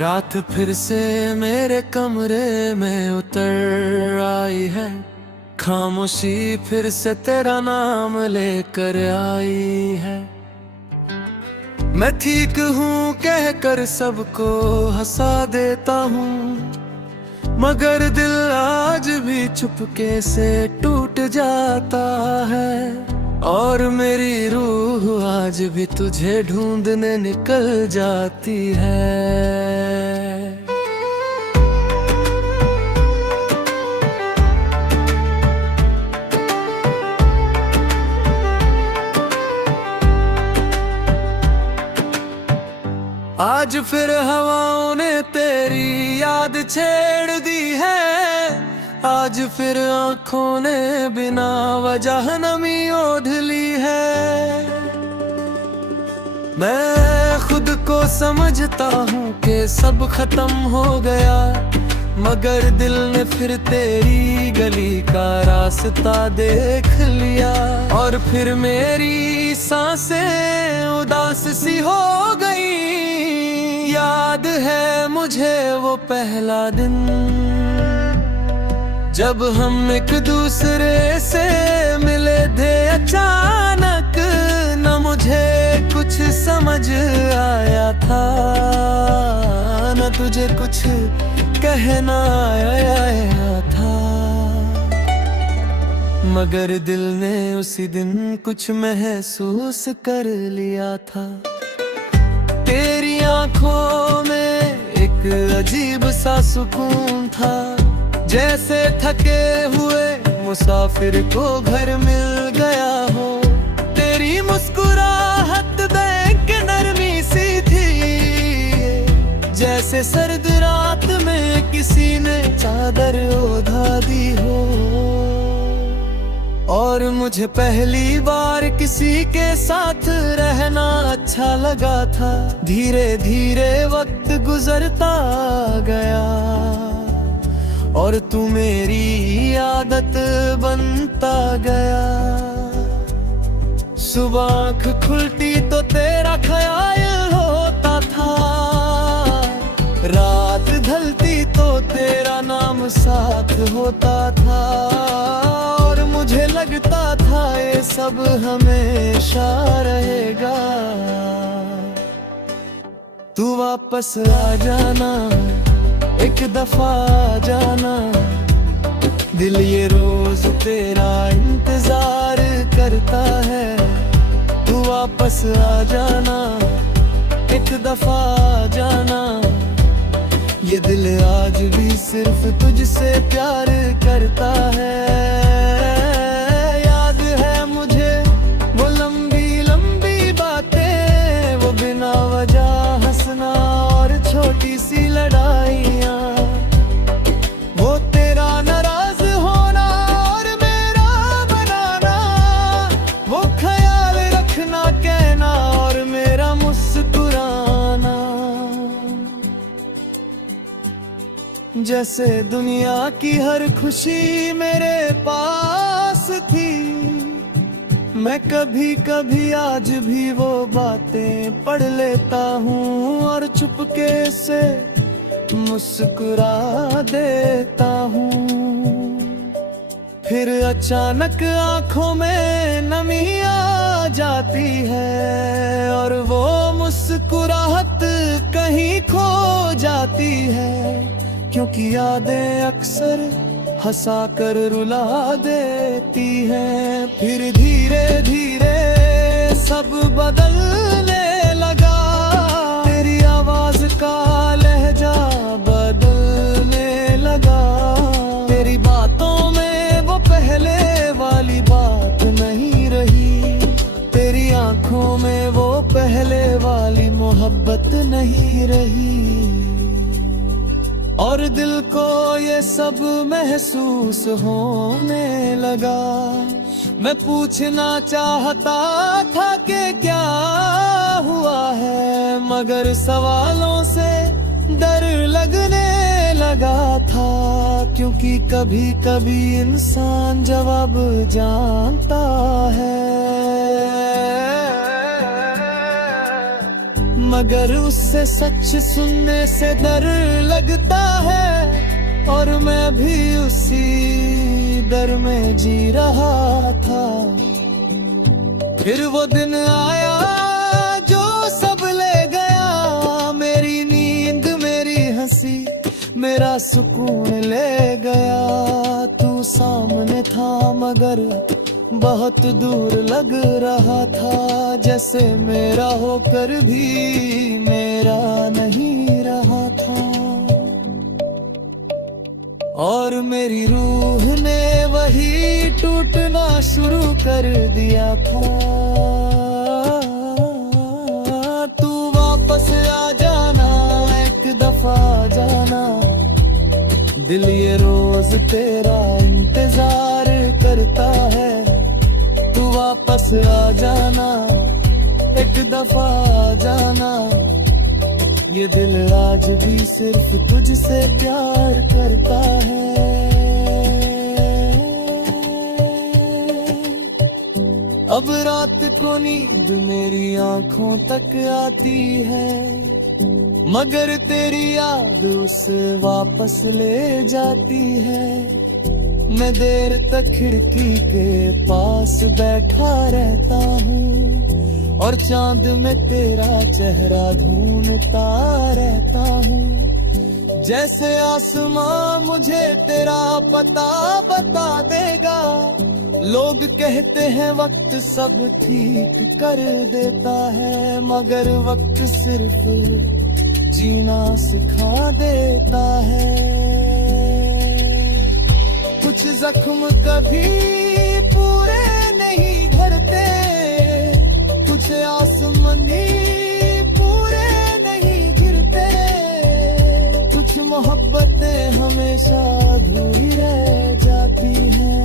रात फिर से मेरे कमरे में उतर आई है, खामोशी फिर से तेरा नाम लेकर आई है। मैं ठीक हूँ कहकर सबको हंसा देता हूँ, मगर दिल आज भी चुपके से टूट जाता है। और मेरी रूह आज भी तुझे ढूंढने निकल जाती है। आज फिर हवाओं ने तेरी याद छेड़ दी है, आज फिर आंखों ने बिना वजह नमी ओढ़ ली है। मैं खुद को समझता हूँ कि सब खत्म हो गया, मगर दिल ने फिर तेरी गली का रास्ता देख लिया। और फिर मेरी सांसें उदास सी हो गई, याद है मुझे वो पहला दिन जब हम एक दूसरे से मिले थे अचानक। न मुझे कुछ समझ आया था, न तुझे कुछ कहना आया था, मगर दिल ने उसी दिन कुछ महसूस कर लिया था। तेरी आंखों में एक अजीब सा सुकून था, जैसे थके हुए मुसाफिर को घर मिल गया हो। तेरी मुस्कुराहट देख के नरमी सी थी, जैसे सर्द रात में किसी ने चादर ओढ़ा दी हो। और मुझे पहली बार किसी के साथ रहना अच्छा लगा था। धीरे धीरे वक्त गुजरता गया और तू मेरी आदत बनता गया। सुबह आँख खुलती तो तेरा ख्याल होता था, रात ढलती तो तेरा नाम साथ होता था। और मुझे लगता था ये सब हमेशा रहेगा। तू वापस आ जाना, एक दफा आ जाना, दिल ये रोज तेरा इंतजार करता है। तू वापस आ जाना, एक दफा आ जाना, ये दिल आज भी सिर्फ तुझसे प्यार करता है। याद है मुझे वो लंबी लंबी बातें, वो बिना वजह हंसना और छोटी सी लड़ाइयाँ, वो तेरा नाराज होना और मेरा मनाना, वो ख्याल रखना कहना और मेरा मुस्कुराना। जैसे दुनिया की हर खुशी मेरे पास थी, मैं कभी कभी आज भी वो बातें पढ़ लेता हूँ और चुपके से मुस्कुरा देता हूँ। फिर अचानक आंखों में नमी आ जाती है और वो मुस्कुराहट कहीं खो जाती है, क्योंकि यादें अक्सर हंसा कर रुला देती हैं। फिर धीरे धीरे सब बदलने लगा, तेरी आवाज का लहजा बदलने लगा। तेरी बातों में वो पहले वाली बात नहीं रही, तेरी आंखों में वो पहले वाली मोहब्बत नहीं रही। और दिल को ये सब महसूस होने लगा। मैं पूछना चाहता था कि क्या हुआ है, मगर सवालों से डर लगने लगा था, क्योंकि कभी कभी इंसान जवाब जानता है मगर उससे सच सुनने से डर लगता है, और मैं भी उसी डर में जी रहा था। फिर वो दिन आया जो सब ले गया, मेरी नींद, मेरी हंसी, मेरा सुकून ले गया। तू सामने था मगर बहुत दूर लग रहा था, जैसे मेरा होकर भी मेरा नहीं रहा था। और मेरी रूह ने वही टूटना शुरू कर दिया था। तू वापस आ जाना, एक दफा जाना, दिल ये रोज तेरा इंतजार करता है। तू वापस आ जाना, एक दफा आ जाना, ये दिल आज भी सिर्फ तुझसे प्यार करता है। अब रात को नींद मेरी आंखों तक आती है, मगर तेरी याद उसे वापस ले जाती है। मैं देर तक खिड़की के पास बैठा रहता हूँ, और चांद में तेरा चेहरा ढूंढता रहता हूँ। जैसे आसमां मुझे तेरा पता बता देगा। लोग कहते हैं वक्त सब ठीक कर देता है, मगर वक्त सिर्फ जीना सिखा देता है। कुछ जख्म कभी पूरे नहीं भरते, कुछ आसमानी पूरे नहीं गिरते, कुछ मोहब्बतें हमेशा अधूरी रह जाती हैं।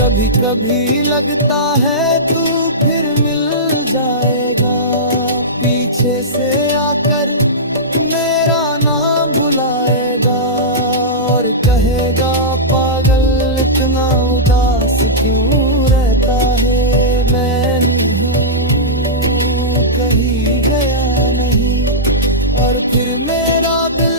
कभी कभी लगता है तू फिर मिल जाएगा, पीछे से आकर मेरा नाम बुलाएगा, और कहेगा पागल इतना उदास क्यों रहता है। मैं नहीं हूँ, कहीं गया नहीं, और फिर मेरा दिल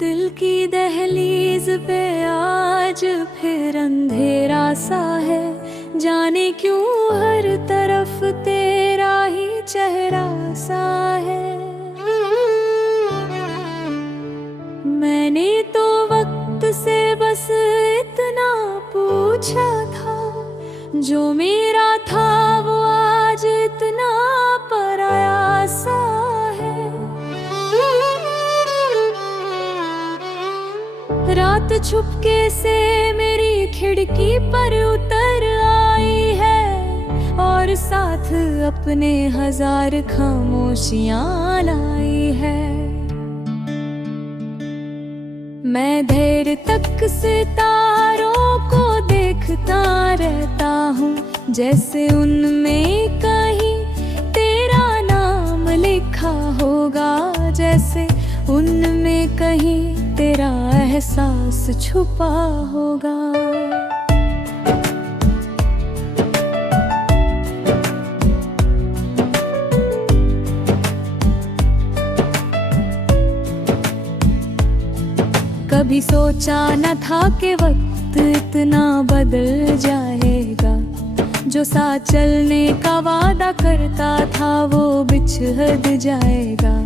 दिल की दहलीज पे आज फिर अंधेरा सा है, जाने क्यों हर तरफ तेरा ही चेहरा सा है। मैंने तो वक्त से बस इतना पूछा था, जो मेरा था वो आज इतना पराया सा है। रात छुपके से मेरी खिड़की पर उतर आई है, और साथ अपने 1000 खामोशियां लाई है। मैं देर तक सितारों को देखता रहता हूँ, जैसे उनमें कहीं तेरा नाम लिखा होगा, जैसे उनमें कहीं तेरा एहसास छुपा होगा। कभी सोचा न था कि वक्त इतना बदल जाएगा, जो साथ चलने का वादा करता था वो बिछड़ जाएगा,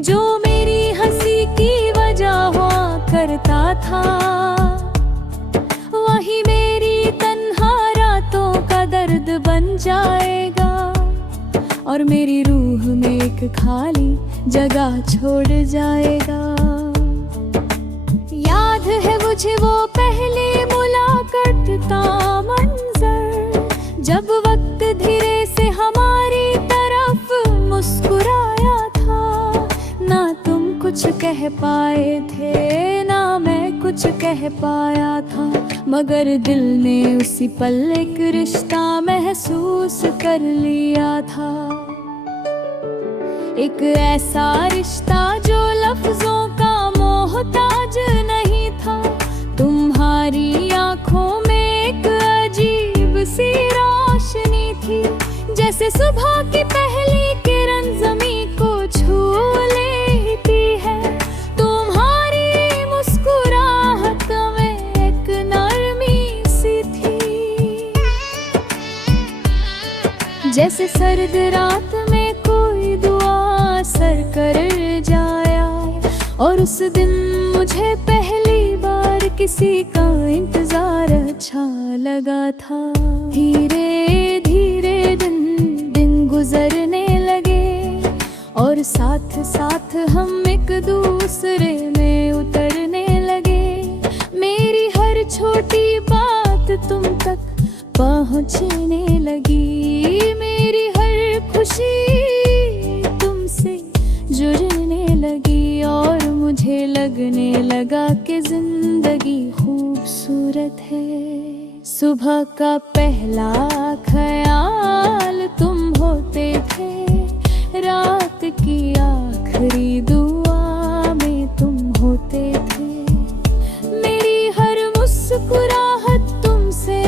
जो मेरी हंसी की वजह हुआ करता था वही मेरी तन्हा रातों का दर्द बन जाएगा, और मेरी रूह में एक खाली जगह छोड़ जाएगा। याद है मुझे वो पहली मुलाकात का मंजर, जब वक्त धीरे से हमारी तरफ मुस्कुराया था। ना तुम कुछ कह पाए थे, कह पाया था, मगर दिल ने उसी पल एक रिश्ता महसूस कर लिया था। एक ऐसा रिश्ता जो लफ्जों का मोहताज नहीं था। तुम्हारी आंखों में एक अजीब सी रोशनी थी, जैसे सुबह की पहली किरण ज़मीं को छू लेती है। तुम्हारी मुस्कुराहट में एक नरमी सी थी, जैसे सर्द रात में कोई दुआ असर कर जाया। और उस दिन मुझे पहली बार किसी का इंतजार अच्छा लगा था। धीरे धीरे दिन गुजरने लगे, और साथ साथ हम एक दूसरे में उतरने लगे। मेरी हर छोटी बात तुम तक पहुंचने लगी, मेरी हर खुशी तुमसे जुड़ने लगी। और मुझे लगने लगा कि जिंदगी खूबसूरत है। सुबह का पहला ख्याल तुम होते थे, रात की आखिरी दुआ में तुम होते थे। मेरी हर मुस्कुराहट तुमसे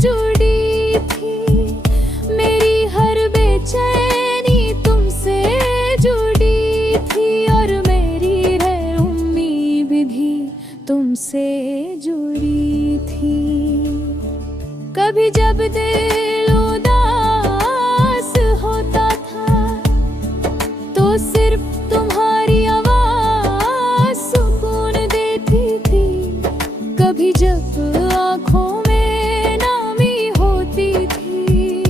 जुड़ी थी, मेरी हर बेचैनी तुमसे जुड़ी थी, और मेरी हर उम्मीद भी तुमसे जुड़ी थी। कभी जब दिल उदास होता था, तो सिर्फ तुम्हारी आवाज़ सुकून देती थी। कभी जब आँखों में नामी होती थी,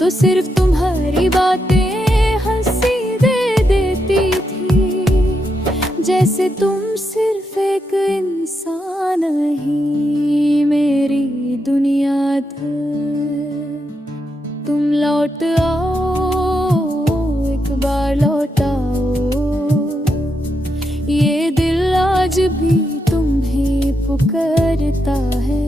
तो सिर्फ तुम्हारी बातें हंसी दे देती थी। जैसे तुम सिर्फ एक इंसान ही मेरी दुनिया था। तुम लौट आओ, एक बार लौट आओ, ये दिल आज भी तुम्हें पुकारता है।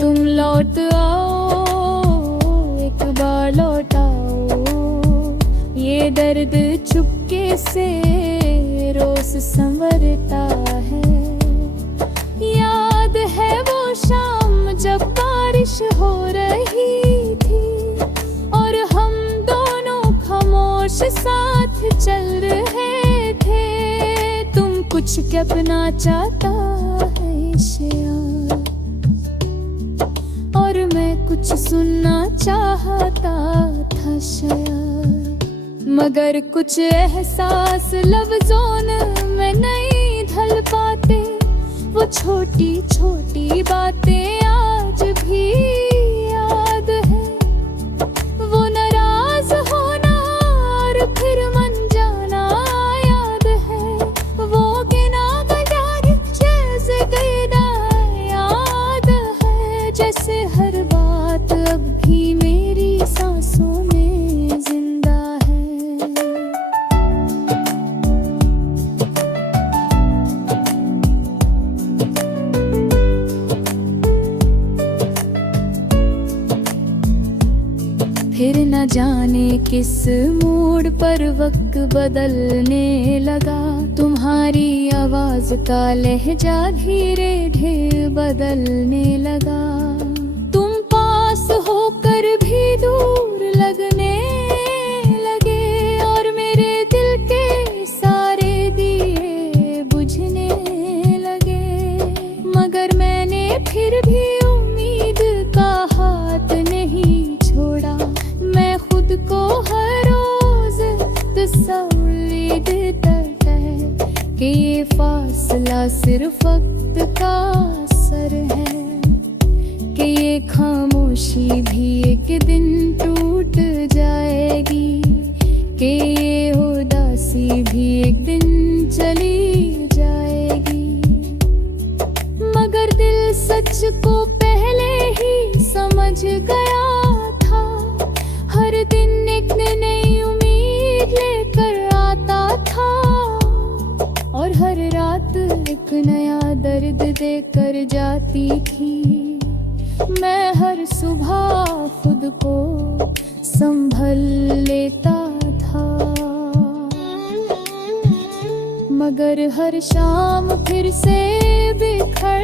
तुम लौट आओ, एक बार लौट आओ, ये दर्द चुपके से रोज संवरता है। याद है वो शाम जब बारिश हो रही थी, और हम दोनों खामोश साथ चल रहे थे। तुम कुछ कहना चाहता है शायद, और मैं कुछ सुनना चाहता था शायद, मगर कुछ एहसास लफ्ज़ों में नहीं ढल पाते। वो छोटी छोटी बातें आज भी याद है, वो नाराज होना और फिर मन जाना याद है, वो गिना गजार जैसे गैदा याद है। जैसे हर बात अब भी मेरी सांसों में जिंदा है। फिर न जाने किस मोड़ पर वक्त बदलने लगा। तुम्हारी आवाज का लहजा धीरे धीरे बदलने लगा। तुम पास होकर भी दूर लगने लगे, और मेरे दिल के सारे दिए बुझने लगे। मगर मैंने फिर भी उम्मीद का हाथ नहीं छोड़ा। मैं खुद को हर रोज तसल्ली देता है कि ये फासला सिर्फ वक्त का असर है, कि ये खामोशी भी एक दिन टूट जाएगी, कि ये उदासी भी एक दिन चली जाएगी। मगर दिल सच को पहले ही समझ गया था। हर दिन एक नई उम्मीद लेकर आता था, और हर रात एक नया दर्द देकर जाती थी। मैं हर सुबह खुद को संभल लेता था, मगर हर शाम फिर से बिखर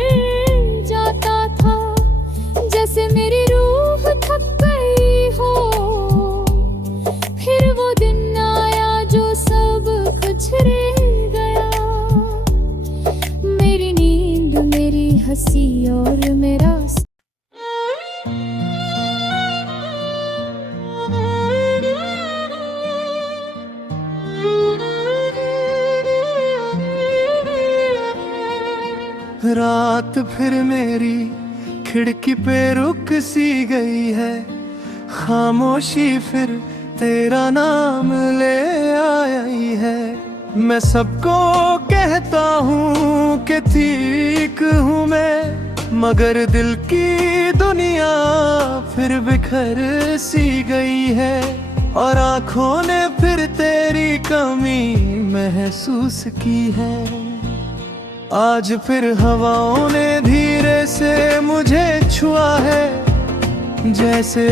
जाता था। जैसे मेरी रूह थक गई हो, फिर वो दिन आया जो सब कुछ रह गया। मेरी नींद, मेरी हंसी और मेरा रात फिर मेरी खिड़की पे रुक सी गई है। खामोशी फिर तेरा नाम ले आई है। मैं सबको कहता हूँ कि ठीक हूँ मैं, मगर दिल की दुनिया फिर बिखर सी गई है। और आँखों ने फिर तेरी कमी महसूस की है। आज फिर हवाओं ने धीरे से मुझे छुआ है, जैसे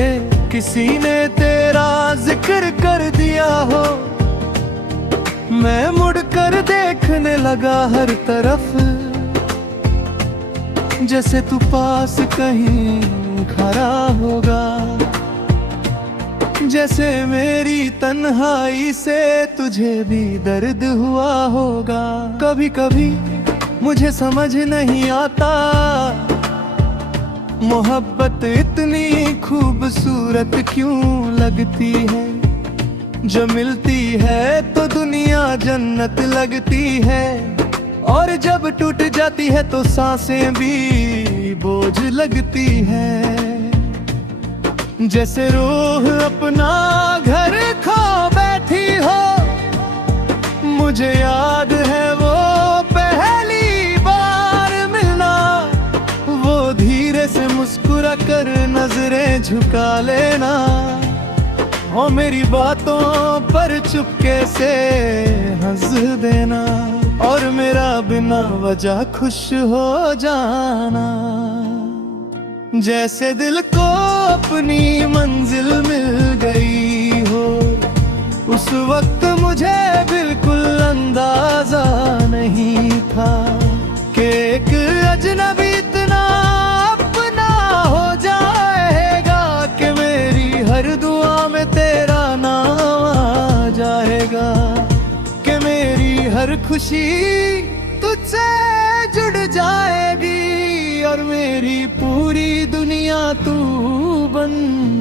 किसी ने तेरा जिक्र कर दिया हो। मैं मुड़कर देखने लगा हर तरफ, जैसे तू पास कहीं खड़ा होगा। जैसे मेरी तन्हाई से तुझे भी दर्द हुआ होगा। कभी कभी मुझे समझ नहीं आता, मोहब्बत इतनी खूबसूरत क्यों लगती है। जब मिलती है तो दुनिया जन्नत लगती है, और जब टूट जाती है तो सांसें भी बोझ लगती है। जैसे रूह अपना घर खो बैठी हो, मुझे याद है वो से मुस्कुरा कर नजरें झुका लेना। हो मेरी बातों पर चुपके से हंस देना, और मेरा बिना वजह खुश हो जाना। जैसे दिल को अपनी मंजिल मिल गई हो, उस वक्त मुझे बिल्कुल अंदाजा नहीं था कि एक अजनबी इतना हो जाएगा कि मेरी हर दुआ में तेरा नाम आ जाएगा। कि मेरी हर खुशी तुझसे जुड़ जाएगी, और मेरी पूरी दुनिया तू बन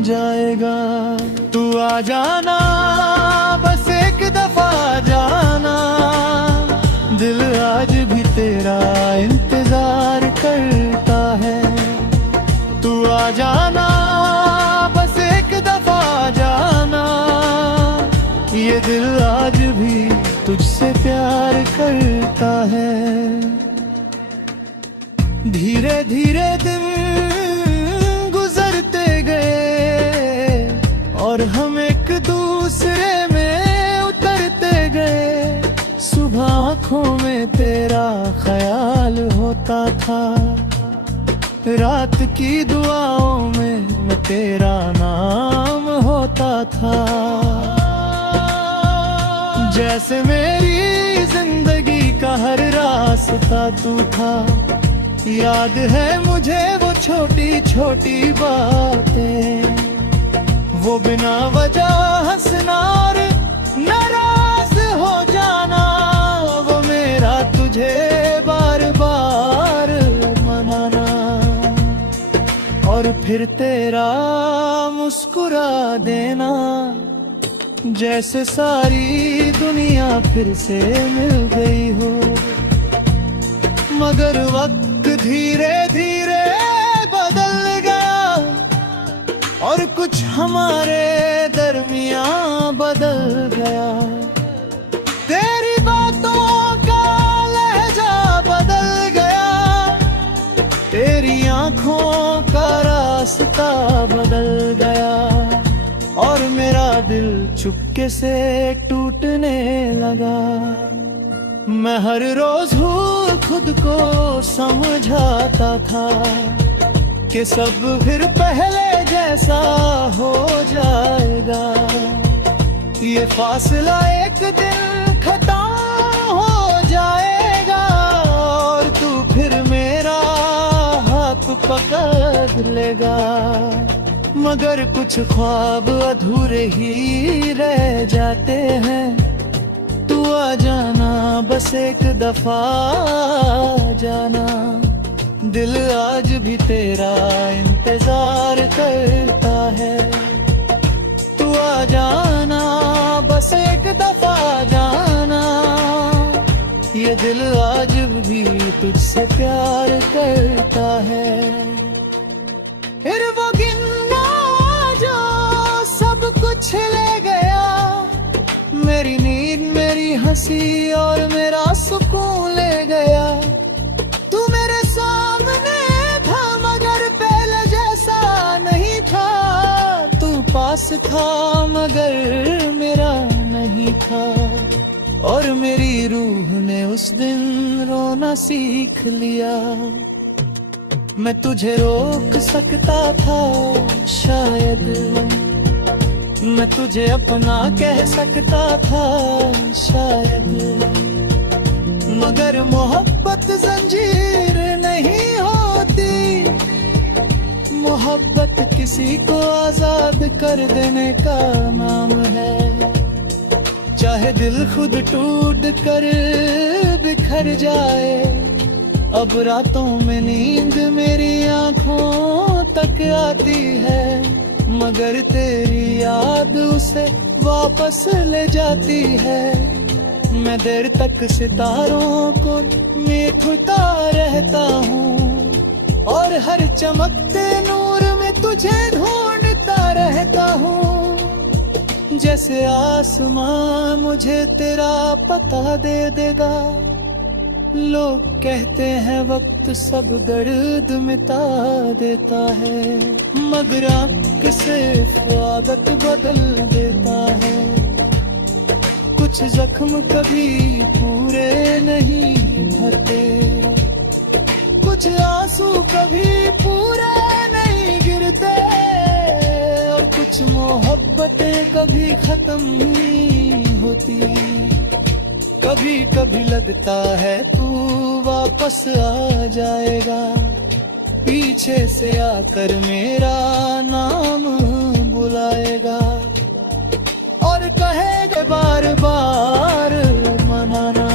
जाएगा। तू आ जाना, बस एक दफा जाना, दिल आज भी तेरा इंतजार करता है। तू आ जाना, बस एक दफा जाना, ये दिल आज भी तुझसे प्यार करता है। धीरे धीरे दिन गुजरते गए, और हम एक दूसरे में उतरते गए। सुबह आँखों में तेरा ख्याल होता था, रात की दुआओं में मैं तेरा नाम होता था। जैसे मेरी जिंदगी का हर रास्ता तू था। याद है मुझे वो छोटी छोटी बातें, वो बिना वजह हंसना और नाराज हो जाना। वो मेरा तुझे बार बार मनाना, और फिर तेरा मुस्कुरा देना। जैसे सारी दुनिया फिर से मिल गई हो, मगर वक्त धीरे धीरे बदल गया, और कुछ हमारे दरमियां बदल गया। तेरी बातों का लहजा बदल गया, तेरी आँखों का रास्ता बदल गया, और मेरा दिल चुपके से टूटने लगा। मैं हर रोज भूख खुद को समझाता था कि सब फिर पहले जैसा हो जाएगा। ये फासला एक दिन खत्म हो जाएगा और तू फिर मेरा हाथ पकड़ लेगा। मगर कुछ ख्वाब अधूरे ही रह जाते हैं। तू आ जाना बस एक दफा जाना, दिल आज भी तेरा इंतजार करता है। तू आ जाना बस एक दफा जाना, ये दिल आज भी तुझसे प्यार करता है। फिर वो गिनना जो सब कुछ ले गया, मेरी नींद, मेरी हंसी और मेरा सुकून ले गया। तू मेरे सामने था मगर पहले जैसा नहीं था। तू पास था मगर मेरा नहीं था। और मेरी रूह ने उस दिन रोना सीख लिया। मैं तुझे रोक सकता था शायद, मैं तुझे अपना कह सकता था शायद, मगर मोहब्बत जंजीर नहीं होती। मोहब्बत किसी को आजाद कर देने का नाम है। चाहे दिल खुद टूट कर बिखर जाए, अब रातों में नींद मेरी आंखों तक आती है, मगर तेरी याद उसे वापस ले जाती है। मैं देर तक सितारों को देखता रहता हूँ और हर चमकते नूर में तुझे ढूंढता रहता हूँ। जैसे आसमां मुझे तेरा पता दे देगा। लोग कहते हैं वक्त सब दर्द मिटा देता है, मगर आँख सिर्फ आदत बदल देता है। कुछ जख्म कभी पूरे नहीं भरते, कुछ आंसू कभी पूरे नहीं गिरते, और कुछ मोहब्बतें कभी खत्म नहीं होती। कभी कभी लगता है तू वापस आ जाएगा, पीछे से आकर मेरा नाम बुलाएगा और कहेगा बार बार मनाना,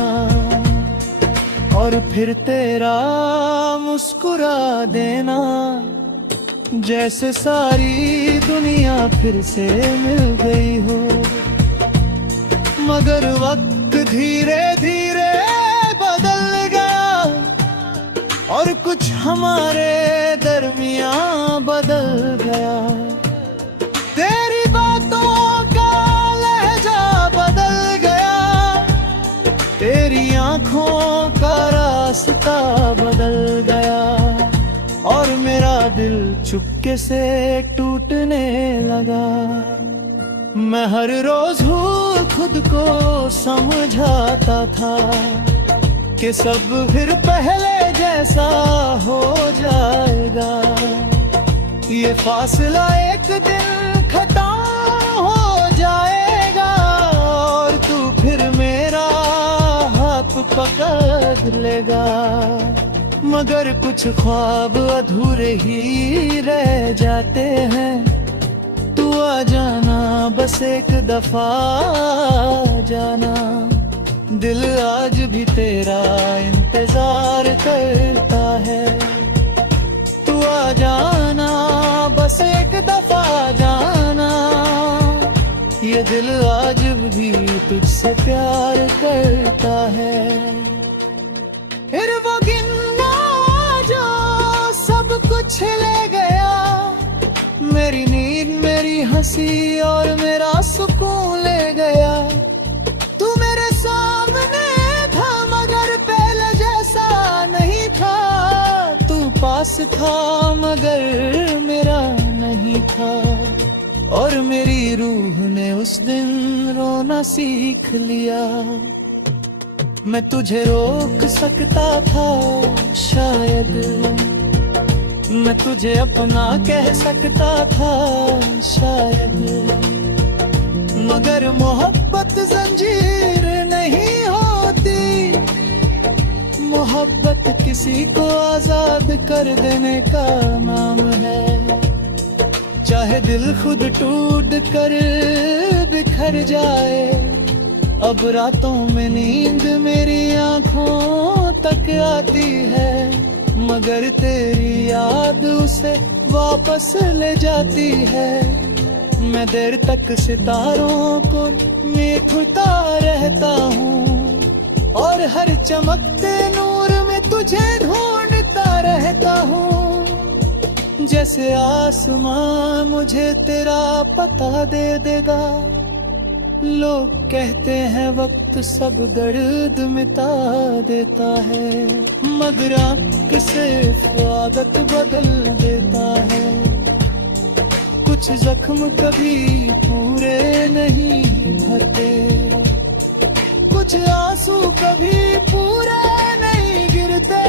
और फिर तेरा मुस्कुरा देना, जैसे सारी दुनिया फिर से मिल गई हो। मगर वक्त धीरे धीरे बदल गया और कुछ हमारे दरमियां बदल गया। तेरी बातों का लहजा बदल गया, तेरी आंखों का रास्ता बदल गया, और मेरा दिल चुपके से टूटने लगा। मैं हर रोज खुद को समझाता था कि सब फिर पहले जैसा हो जाएगा। ये फासला एक दिन खत्म हो जाएगा और तू फिर मेरा हाथ पकड़ लेगा। मगर कुछ ख्वाब अधूरे ही रह जाते हैं। तू आ जाना बस एक दफा जाना, दिल आज भी तेरा इंतजार करता है। तू आ जाना बस एक दफा जाना, ये दिल आज भी तुझसे प्यार करता है। फिर वो गिनना जो सब कुछ ले गया, मेरी नींद, मेरी हंसी और मेरा सुकून ले गया। तू मेरे सामने था मगर पहले जैसा नहीं था। तू पास था मगर मेरा नहीं था, और मेरी रूह ने उस दिन रोना सीख लिया। मैं तुझे रोक सकता था शायद, मैं तुझे अपना कह सकता था शायद, मगर मोहब्बत जंजीर नहीं होती, मोहब्बत किसी को आजाद कर देने का नाम है। चाहे दिल खुद टूट कर बिखर जाए, अब रातों में नींद मेरी आंखों तक आती है, मगर तेरी याद उसे वापस ले जाती है। मैं देर तक सितारों को देखता रहता हूँ, और हर चमकते नूर में तुझे ढूंढता रहता हूँ। जैसे आसमां मुझे तेरा पता दे देगा, लोग कहते हैं वक्त सब दर्द मिटा देता है, मगर आंख सिर्फ आदत बदल देता है। कुछ जख्म कभी पूरे नहीं भरते, कुछ आंसू कभी पूरे नहीं गिरते,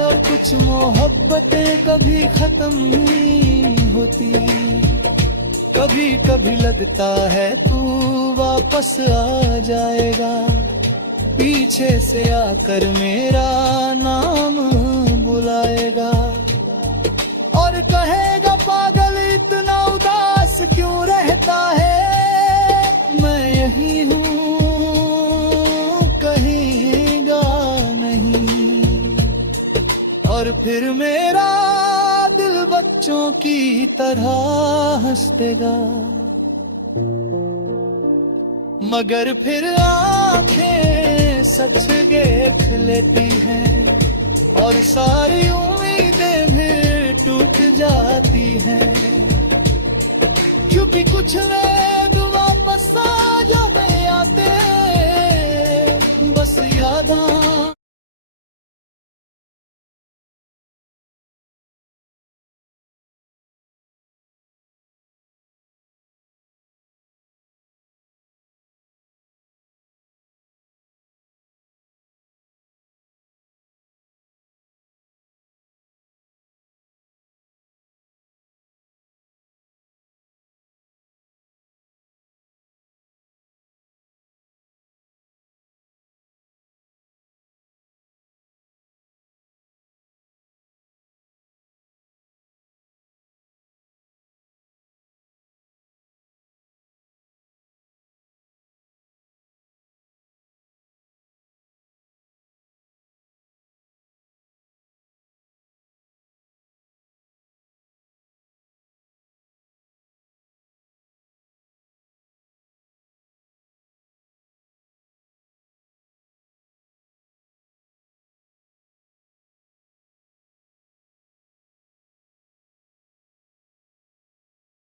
और कुछ मोहब्बतें कभी खत्म नहीं होती। कभी कभी लगता है तू वापस आ जाएगा, पीछे से आकर मेरा नाम बुलाएगा, और कहेगा पागल इतना उदास क्यों रहता है। मैं यही हूँ कहेगा नहीं, और फिर मेरा दिल बच्चों की तरह हंस देगा, मगर फिर आंखें सच देख लेती हैं, और सारी उम्मीदें भी टूट जाती हैं, क्योंकि कुछ नहीं